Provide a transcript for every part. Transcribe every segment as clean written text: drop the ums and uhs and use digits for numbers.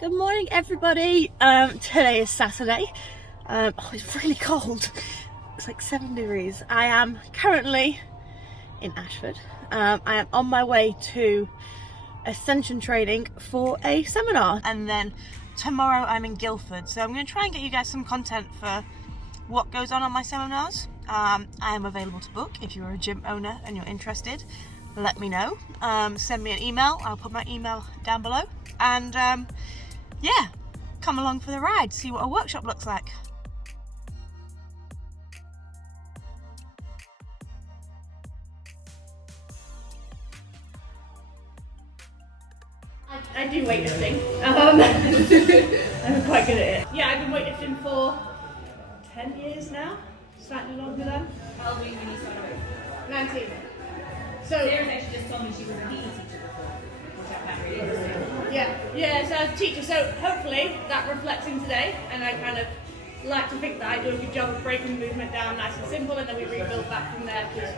Good morning, everybody. Today is Saturday. Oh, it's really cold. It's like 7 degrees. I am currently in Ashford. I am on my way to Ascension training for a seminar, and then tomorrow I'm in Guildford. So I'm going to try and get you guys some content for what goes on my seminars. I am available to book if you're a gym owner and you're interested. Let me know. Send me an email. I'll put my email down below. And yeah, come along for the ride, see what a workshop looks like. I do weightlifting. I'm quite good at it. Yeah, I've been weightlifting for 10 years now, slightly longer than. How old were you when you started weightlifting? 19. So Sarah's actually just told me she was a PE teacher before, which I found really interesting. Yeah, so I was a teacher, so hopefully that reflects in today, and I kind of like to think that I do a good job of breaking the movement down nice and simple, and then we rebuild back from there, because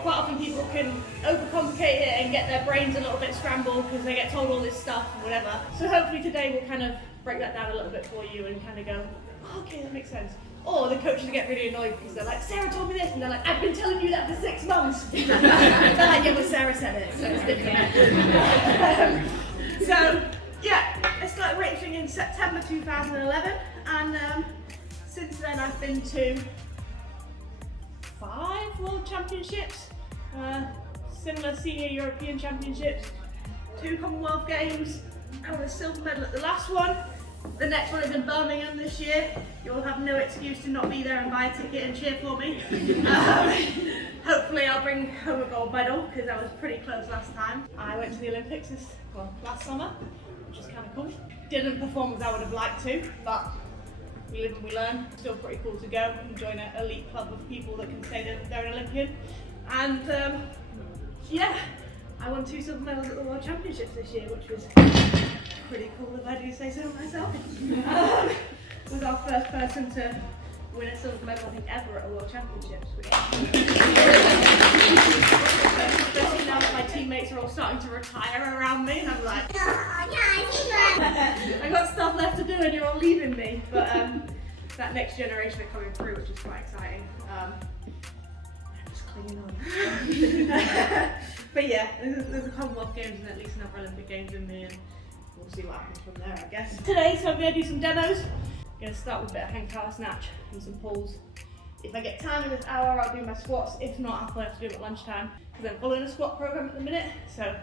quite often people can overcomplicate it and get their brains a little bit scrambled because they get told all this stuff and whatever. So hopefully today we'll kind of break that down a little bit for you and kind of go, oh, okay, that makes sense. Or the coaches get really annoyed because they're like, Sarah told me this, and they're like, I've been telling you that for 6 months. They're like, yeah, but Sarah said it, so it's different. So yeah, I started weightlifting in September 2011, and since then I've been to 5 World Championships, similar senior European Championships, 2 Commonwealth Games. I won a silver medal at the last one. The next one is in Birmingham this year. You'll have no excuse to not be there and buy a ticket and cheer for me. Hopefully I'll bring home a gold medal, because I was pretty close last time. I went to the Olympics last summer, which is kind of cool. Didn't perform as I would have liked to, but we live and we learn. Still pretty cool to go and join an elite club of people that can say that they're an Olympian. And yeah, I won 2 silver medals at the World Championships this year, which was pretty cool if I do say so myself. Was our first person to win a silver medal, I think, ever at a World Championships. Especially now that my teammates are all starting to retire around me, and I'm like, I got stuff left to do and you're all leaving me. But that next generation are coming through, which is quite exciting. I'm just clinging on. But yeah, there's a Commonwealth Games and at least another Olympic Games in me, and we'll see what happens from there, I guess. Today, so I'm going to do some demos. I'm going to start with a bit of hang power snatch and some pulls. If I get time in this hour, I'll do my squats. If not, I'll probably have to do them at lunchtime, because I'm following a squat program at the minute, so I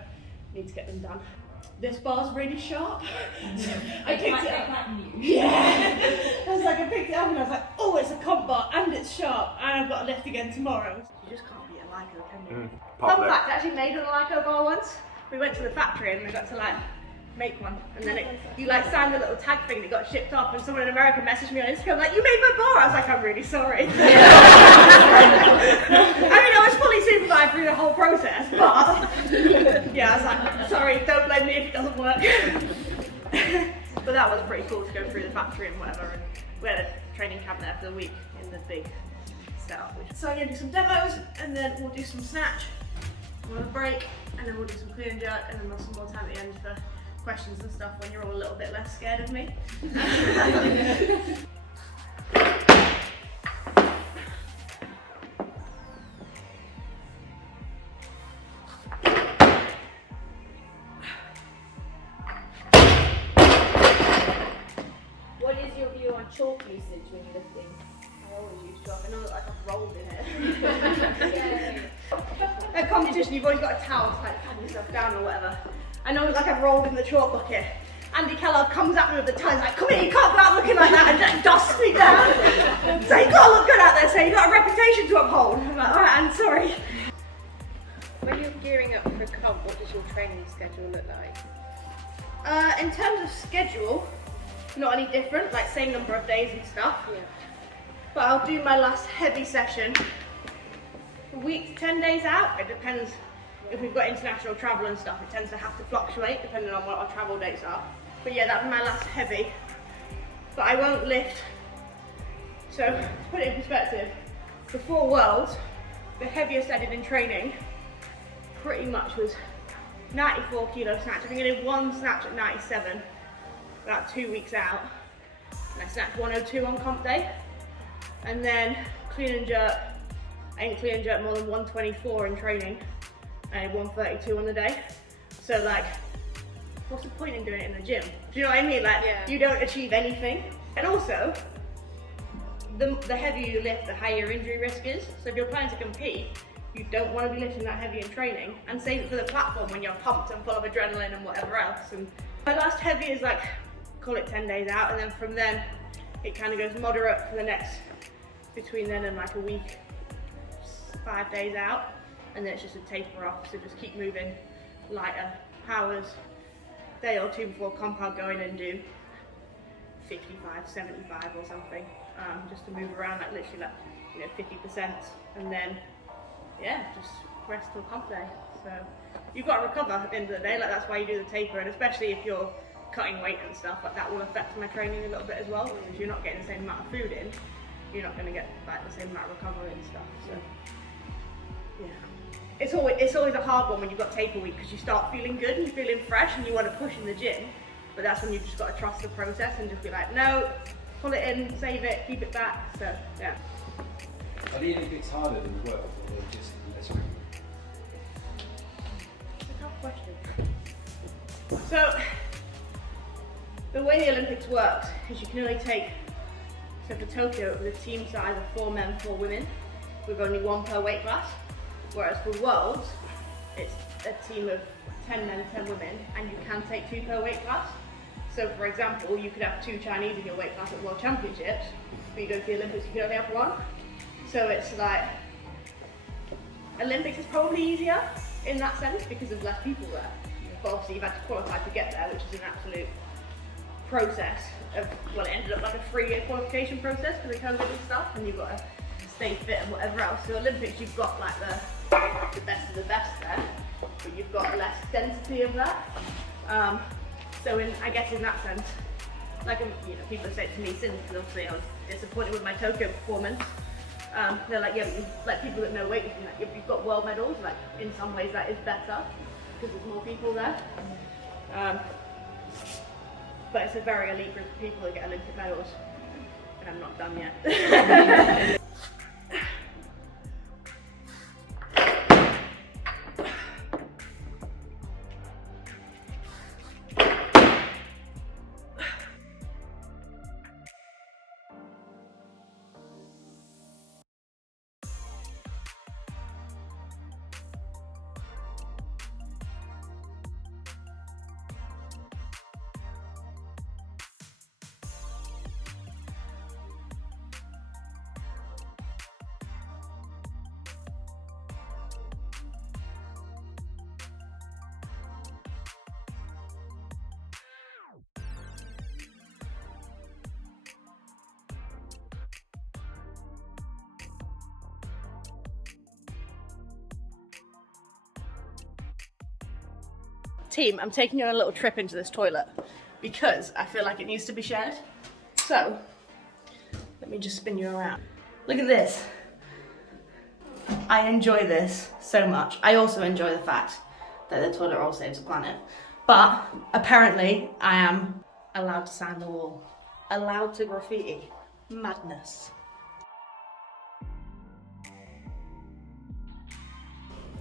need to get them done. This bar's really sharp. I picked it up. Yeah! I was like, I picked it up and I was like, oh, it's a comp bar and it's sharp, and I've got a lift again tomorrow. You just can't be a Lyco, can you? Fun fact, I actually made a Lyco bar once. We went to the factory and we got to like make one, and then you like signed a little tag thing that got shipped off, and someone in America messaged me on Instagram like, you made my bar. I was like, I'm really sorry. I mean, I was fully supervised through the whole process, but yeah, I was like, sorry, don't blame me if it doesn't work. But that was pretty cool to go through the factory and whatever, and we had a training camp there for the week in the big setup. So I'm going to do some demos, and then we'll do some snatch, we'll have a break, and then we'll do some clean and jerk, and then we'll have some more time at the end for questions and stuff when you're all a little bit less scared of me. What is your view on chalk usage when you're lifting? I always use chalk. I know that, like, I've rolled in it. At competition, you've always got a towel to like pat yourself down or whatever. I know, like, I've rolled in the chalk bucket. Andy Kellogg comes at me with the towel, he's like, come here, you can't go out looking like that, and just dusts me down. So you gotta look good out there, so you've got a reputation to uphold. I'm like, alright, I'm sorry. When you're gearing up for comp, what does your training schedule look like? In terms of schedule, not any different, like same number of days and stuff. Yeah. But I'll do my last heavy session a week to 10 days out. It depends. If we've got international travel and stuff, it tends to have to fluctuate depending on what our travel dates are. But yeah, that'll be my last heavy. But I won't lift. So, to put it in perspective, before Worlds, the heaviest I did in training pretty much was 94 kilo snatch. I think I did 1 snatch at 97. about 2 weeks out, and I snatched 102 on comp day. And then clean and jerk, I didn't clean and jerk more than 124 in training. I had 132 on the day. So like, what's the point in doing it in the gym? Do you know what I mean? Like, you don't achieve anything. And also, the heavier you lift, the higher your injury risk is. So if you're planning to compete, you don't want to be lifting that heavy in training, and save it for the platform when you're pumped and full of adrenaline and whatever else. And my last heavy is like, call it 10 days out, and then from then, it kind of goes moderate for the next, between then and like a week, 5 days out, and then it's just a taper off. So just keep moving lighter powers. Day or two before comp, I'll go in and do 55, 75 or something, just to move around, like literally like, you know, 50%, and then yeah, just rest till comp day. So you've got to recover at the end of the day, like that's why you do the taper, and especially if you're cutting weight and stuff, like that will affect my training a little bit as well, because you're not getting the same amount of food in, you're not going to get like the same amount of recovery and stuff. So yeah, it's always a hard one when you've got taper week, because you start feeling good and you're feeling fresh and you want to push in the gym, but that's when you've just got to trust the process and just be like, no, pull it in, save it, keep it back. So yeah. Are the Olympics harder than the World, or just less frequent? It's a tough question. So the way the Olympics works is you can only take, so for Tokyo it was a team size of 4 men, 4 women, with only 1 per weight class, whereas for Worlds it's a team of 10 men, 10 women, and you can take 2 per weight class. So for example, you could have 2 Chinese in your weight class at World Championships, but you go to the Olympics, you can only have 1. So it's like, Olympics is probably easier in that sense because there's less people there. But obviously you've had to qualify to get there, which is an absolute process of, well, it ended up like a 3-year qualification process for the COVID and stuff, and you've got to stay fit and whatever else. So Olympics, you've got like the best of the best there, but you've got less density of that. So I guess in that sense, like, you know, people have said to me since, because obviously I was disappointed with my Tokyo performance. They're like, yeah, but you, like people that know weightlifting, like, if you've got world medals, like in some ways that is better because there's more people there. But it's a very elite group of people that get Olympic medals, and I'm not done yet. Team, I'm taking you on a little trip into this toilet because I feel like it needs to be shared. So, let me just spin you around. Look at this. I enjoy this so much. I also enjoy the fact that the toilet roll saves the planet. But apparently I am allowed to sand the wall. Allowed to graffiti. Madness.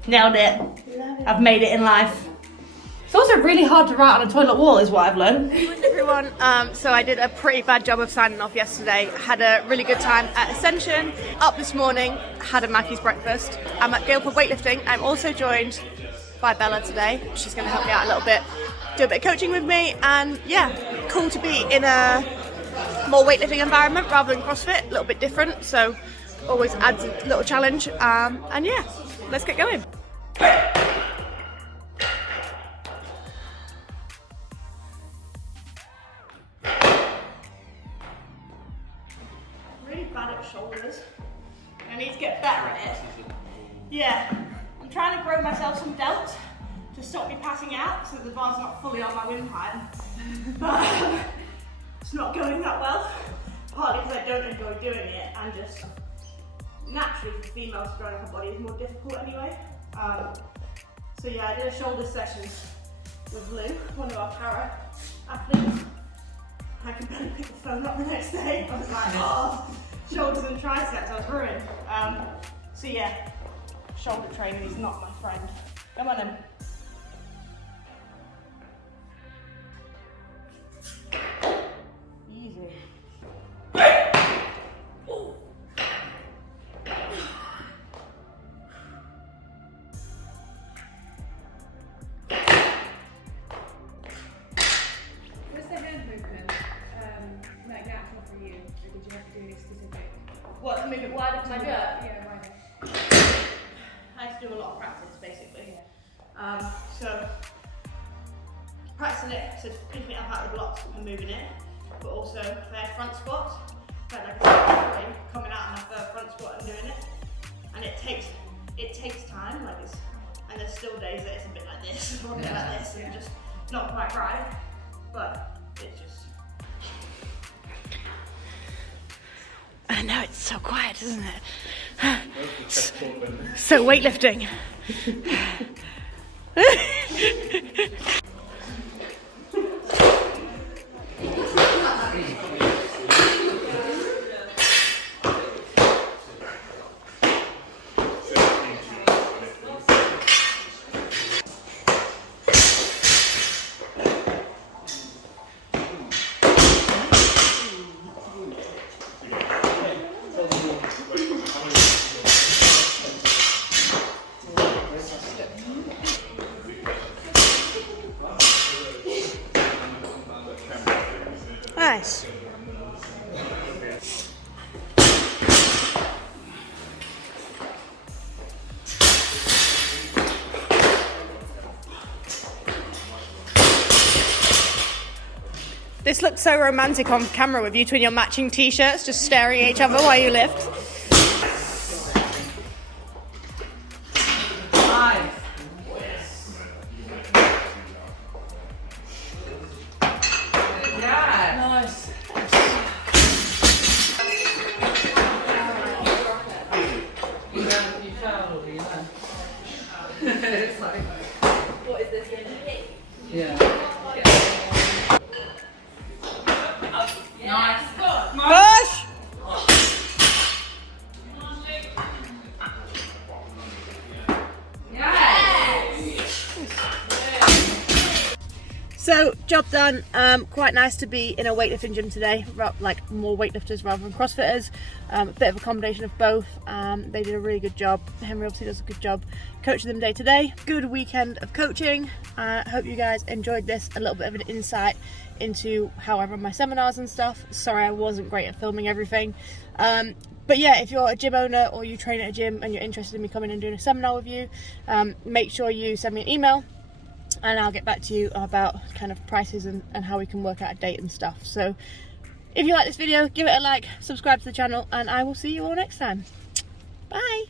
Nailed it. I've made it in life. It's also really hard to write on a toilet wall is what I've learned. Good morning everyone. So I did a pretty bad job of signing off yesterday. Had a really good time at Ascension. Up this morning, had a Mackey's breakfast. I'm at 𝒂𝒓𝒂𝒉 Weightlifting. I'm also joined by Bella today. She's going to help me out a little bit, do a bit of coaching with me, and yeah, cool to be in a more weightlifting environment rather than CrossFit, a little bit different, so always adds a little challenge, and yeah, let's get going. Really bad at shoulders. I need to get better at it. Yeah, I'm trying to grow myself some delts to stop me passing out so the bar's not fully on my windpipe. But it's not going that well. Partly because I don't enjoy doing it, and just naturally for females growing her body is more difficult anyway. So yeah, I did a shoulder session with Lou, one of our para athletes, picked the phone up the next day. I was like, oh, shoulders and triceps, I was ruined. So yeah, shoulder training is not my friend. Come on then. Easy. Was the hand movement like natural for you, or did you have to do any specific? What, to move it wider to Like move a, it up? yeah, wider. I had to do a lot of practice basically. So practicing it, so picking it up out of the blocks and moving it, but also I had front squats, so I had like a frame coming out of my front squat and doing it, and it takes time, like it's, and there's still days that it's a bit like this, or a bit like this, and just not quite right, but it's just. I know, it's so quiet, isn't it? So weightlifting. Nice. This looks so romantic on camera with you two in your matching t-shirts just staring at each other while you lift. What is this? Yeah. Push! So, job done. Quite nice to be in a weightlifting gym today, like more weightlifters rather than CrossFitters. A bit of a combination of both. They did a really good job. Henry obviously does a good job coaching them day to day. Good weekend of coaching. I hope you guys enjoyed this, a little bit of an insight into how I run my seminars and stuff. Sorry I wasn't great at filming everything. But yeah, if you're a gym owner or you train at a gym and you're interested in me coming and doing a seminar with you, make sure you send me an email and I'll get back to you about kind of prices and how we can work out a date and stuff. So if you like this video, give it a like, subscribe to the channel, and I will see you all next time. Bye!